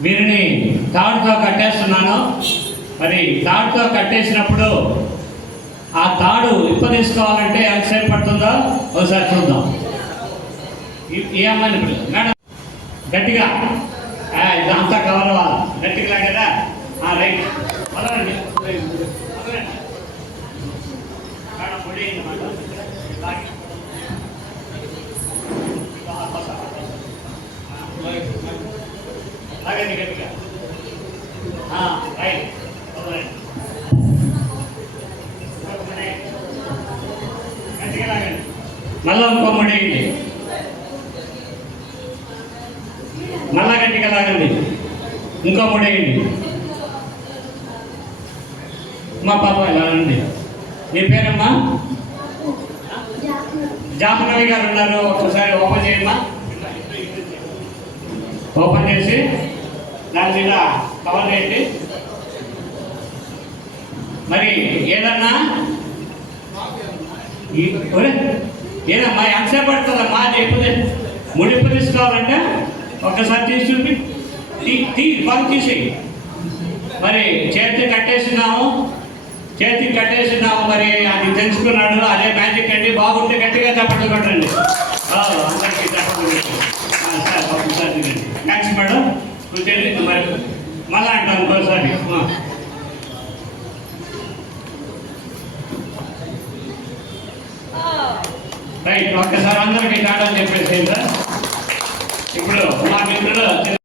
వీరిని తాడుతో కట్టేస్తున్నాను. మరి తాడుతో కట్టేసినప్పుడు ఆ తాడు ఇప్ప తీసుకోవాలంటే ఎంతసేపు పడుతుందో ఒకసారి చూద్దాం. ఏ అమ్మాయిని మేడం గట్టిగా. ఇదంతా కవర్ అవ్వాలి. గట్టిగా కదా? ఆ, రైట్. వదలండి. వదలండి. మేడం లాగండి గట్టిగా. రైట్. గట్టిగా లాగండి మళ్ళా ఇంకో ముడేయండి మళ్ళా గట్టిగా లాగండి ఇంకో ముడేయండి మా పాప ఇలా మీ పేరమ్మా? జాపనవి గారు ఉన్నారు. ఒకసారి ఓపెన్ చేయమ్మా. ఓపెన్ చేసి. దాని మీద కవర్ ఏంటి మరి ఏదన్నా? ఏదమ్మా ఎంత పడుతుందమ్మా లేకపోతే ముడిపు తీసుకోవాలంటే? ఒక్కసారి తీసి చూపి. తీ తీ బాగా తీసేయి. మరి చేతి కట్టేసినాము. చేతికి కట్టేసినాము మరి అది తెలుసుకున్నాడు అదే మ్యాజిక్ అండి. బాగుంటే గట్టిగా చెప్పండి కొట్టండి. చూసేది మరి మళ్ళీ అంటాను ఇంకోసారి రైట్ ఒక్కసారి అందరికీ కాడని చెప్పేసి ఇప్పుడు